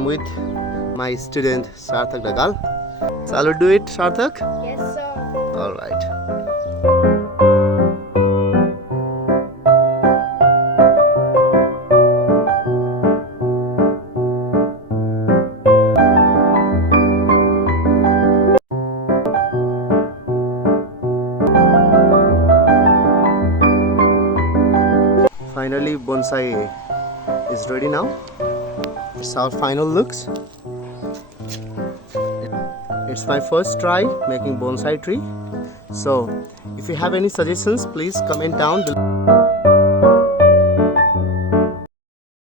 I'm with my student Sarthak Dagal. So I'll do it, Sarthak? Yes, sir. All right. Finally, bonsai is ready now. It's our final looks. It's my first try making bonsai tree. So if you have any suggestions, please comment down below.